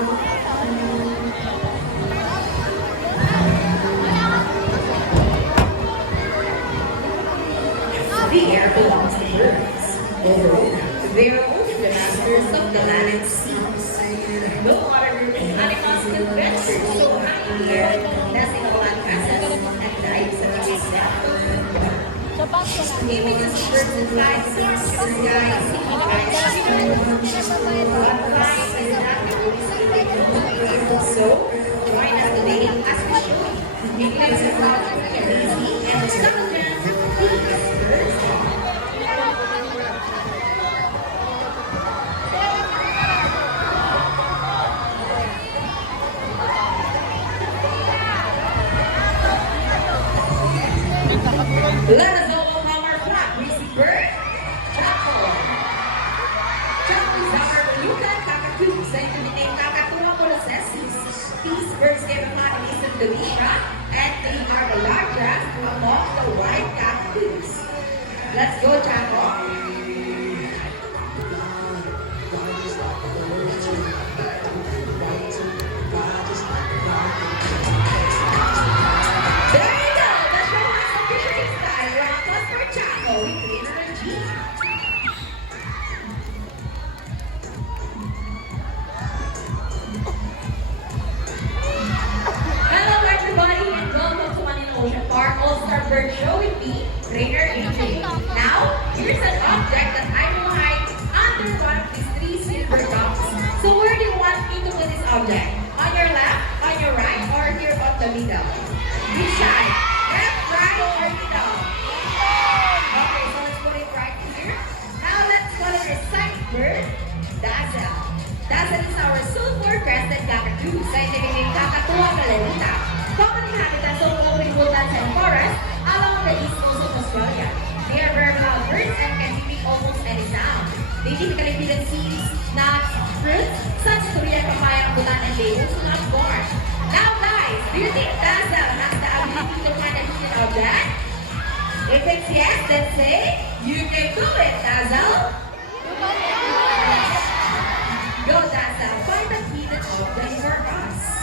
The air belongs to birds. Although they are also the masters of the land and seas. The water living animals can venture so high in the air, nesting on land masses and dives at the depth. Images of birds and flies across the sky, seeking guides but flying is not the only secret. So, join us today as we show you eclipse of the lazy and the summer birds. Let us all welcome our flag, Greasy Bird, Chaco. Chaco is our Yucatan cockatoo, said to be named Kakatuwa colossensis. These birds gave a lot in Eastern Indonesia, and they are the largest among the white cockatoos. Let's go, Chaco. There you go. The show has officially started. Round applause for Chaco with Green Energy. Hello everybody and welcome to Manila Ocean Park All-Star Bird Show with me, Rainer AJ. Now, here's an object that I will hide under one of these three silver cups. So where do you want me to put this object? On your left, on your right, or here on the middle? Which side? Left, right, or middle? Okay, so let's put it right here. Now let's call it a sight bird, Dazzle. Dazzle is our silver-crested cockatoo, scientific name Kakatuwa galerita. Common habitats of open woodlands and forests along the east coast of Australia. They are very loud birds and can mimic almost any sound. They typically feed on seeds, nuts, fruits, such as durian, papaya, rambutan, and they also not born. Now guys, do you think Dazzle has the ability to find a hidden object? If it's yes, then say, you can do it, Dazzle. Go, Dazzle, find the hidden object for us.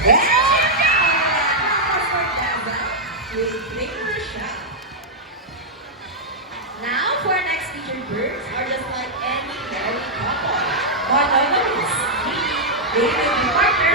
There you go! Now for Dazzle, we'll take her shot. Now for our next featured birds are just like any married couple. One of them is David and partner